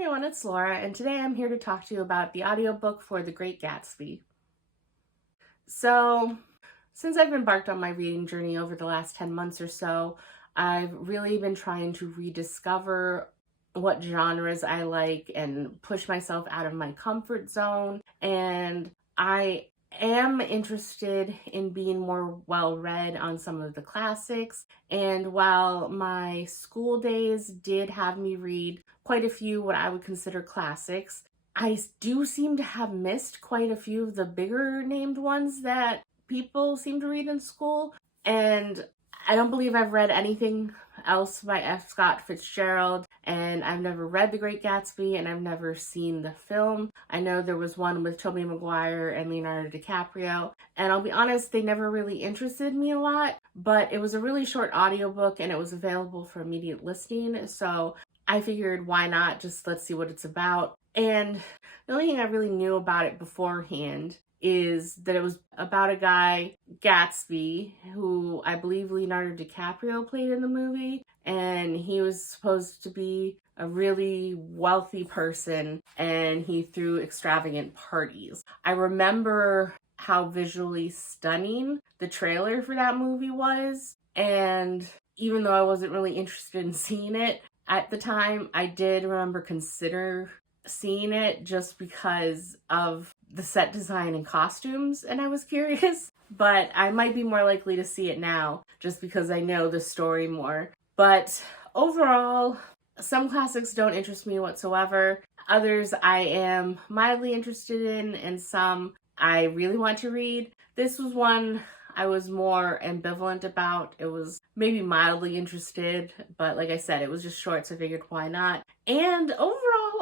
everyone, it's Laura, and today I'm here to talk to you about the audiobook for The Great Gatsby. So, since I've embarked on my reading journey over the last 10 months or so, I've really been trying to rediscover what genres I like and push myself out of my comfort zone. And I am interested in being more well-read on some of the classics. And while my school days did have me read quite a few what I would consider classics, I do seem to have missed quite a few of the bigger named ones that people seem to read in school. And I don't believe I've read anything else by F. Scott Fitzgerald, and I've never read The Great Gatsby, and I've never seen the film. I know there was one with Tobey Maguire and Leonardo DiCaprio, and I'll be honest, they never really interested me a lot, but it was a really short audiobook and it was available for immediate listening, so I figured why not, just let's see what it's about. And the only thing I really knew about it beforehand is that it was about a guy, Gatsby, who I believe Leonardo DiCaprio played in the movie, and he was supposed to be a really wealthy person, and he threw extravagant parties. I remember how visually stunning the trailer for that movie was, and even though I wasn't really interested in seeing it at the time, I did remember consider seeing it just because of the set design and costumes, and I was curious, but I might be more likely to see it now just because I know the story more. But overall, some classics don't interest me whatsoever. Others I am mildly interested in, and some I really want to read. This was one I was more ambivalent about. It was maybe mildly interested, but like I said, it was just short, so I figured why not. And overall,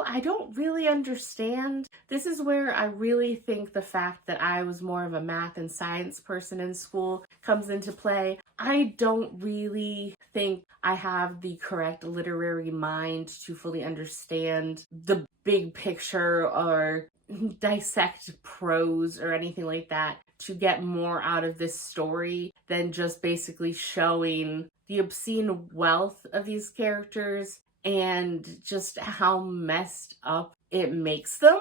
I don't really understand. This is where I really think the fact that I was more of a math and science person in school comes into play. I don't really think I have the correct literary mind to fully understand the big picture or dissect prose or anything like that to get more out of this story than just basically showing the obscene wealth of these characters and just how messed up it makes them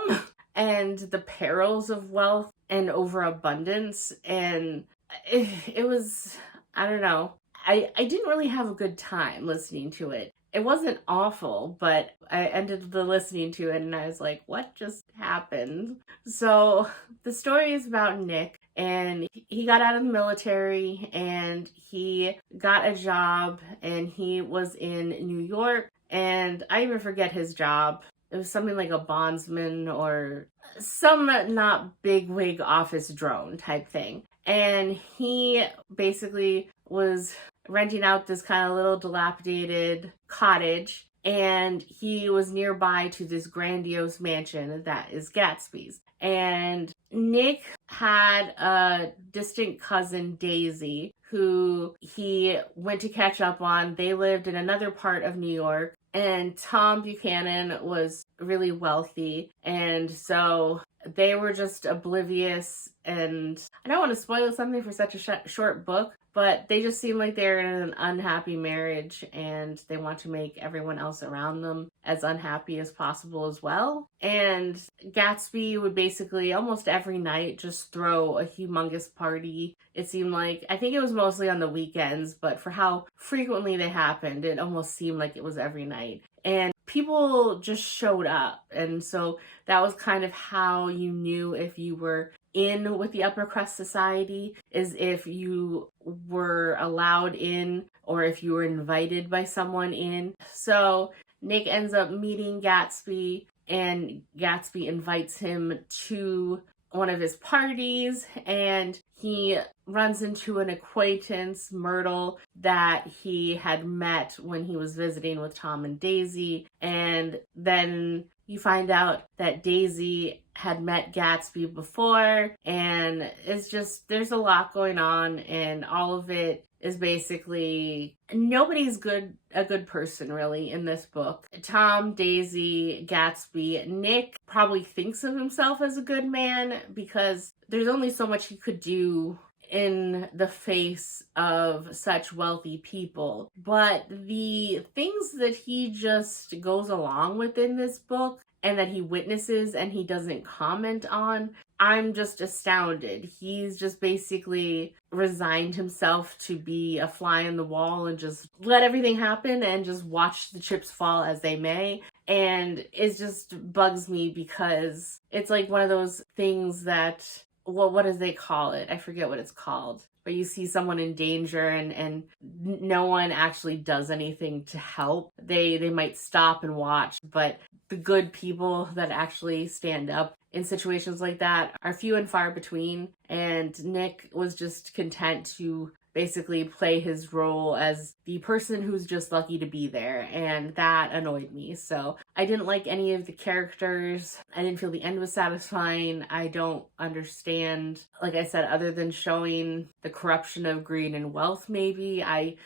and the perils of wealth and overabundance. And it was, I don't know, I didn't really have a good time listening to it. It wasn't awful, but I ended the listening to it and I was like, what just happened? So the story is about Nick, and he got out of the military and he got a job, and he was in New York, and I even forget his job. It was something like a bondsman or some not bigwig office drone type thing. And he basically was renting out this kind of little dilapidated cottage, and he was nearby to this grandiose mansion that is Gatsby's. And Nick had a distant cousin, Daisy, who he went to catch up on. They lived in another part of New York, and Tom Buchanan was really wealthy, and so they were just oblivious. And I don't want to spoil something for such a short book, but they just seem like they're in an unhappy marriage, and they want to make everyone else around them as unhappy as possible as well. And Gatsby would basically almost every night just throw a humongous party. It seemed like, I think it was mostly on the weekends, but for how frequently they happened, it almost seemed like it was every night. And people just showed up. And so that was kind of how you knew if you were in with the upper crust society, is if you were allowed in or if you were invited by someone in. So Nick ends up meeting Gatsby, and Gatsby invites him to one of his parties, and he runs into an acquaintance, Myrtle, that he had met when he was visiting with Tom and Daisy. And then you find out that Daisy had met Gatsby before, and it's just, there's a lot going on, and all of it is basically, nobody's a good person really in this book. Tom, Daisy, Gatsby, Nick probably thinks of himself as a good man because there's only so much he could do in the face of such wealthy people. But the things that he just goes along with in this book and that he witnesses and he doesn't comment on, I'm just astounded. He's just basically resigned himself to be a fly on the wall and just let everything happen and just watch the chips fall as they may. And it just bugs me because it's like one of those things that, well, what does they call it? I forget what it's called. But you see someone in danger and no one actually does anything to help. They might stop and watch, but the good people that actually stand up in situations like that are few and far between. And Nick was just content to basically play his role as the person who's just lucky to be there, and that annoyed me. So I didn't like any of the characters. I didn't feel the end was satisfying. I don't understand, like I said, other than showing the corruption of greed and wealth, maybe I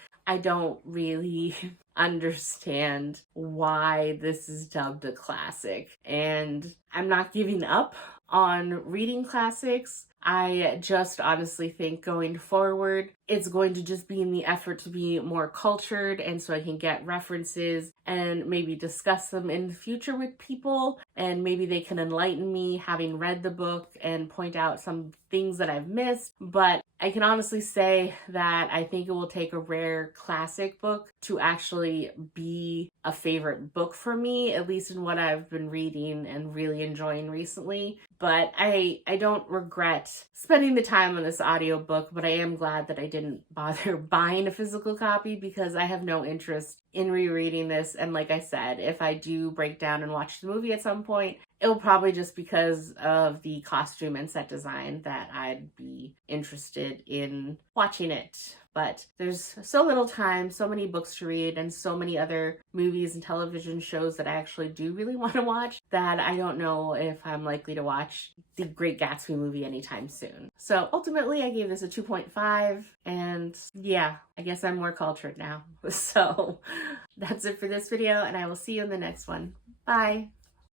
don't really understand why this is dubbed a classic. And I'm not giving up on reading classics. I just honestly think going forward, it's going to just be in the effort to be more cultured, and so I can get references and maybe discuss them in the future with people, and maybe they can enlighten me having read the book and point out some things that I've missed. But I can honestly say that I think it will take a rare classic book to actually be a favorite book for me, at least in what I've been reading and really enjoying recently. But I don't regret spending the time on this audiobook, but I am glad that I didn't bother buying a physical copy because I have no interest in rereading this. And like I said, if I do break down and watch the movie at some point, it'll probably just because of the costume and set design that I'd be interested in watching it. But there's so little time, so many books to read, and so many other movies and television shows that I actually do really want to watch that I don't know if I'm likely to watch the Great Gatsby movie anytime soon. So ultimately, I gave this a 2.5, and yeah, I guess I'm more cultured now. So that's it for this video, and I will see you in the next one. Bye!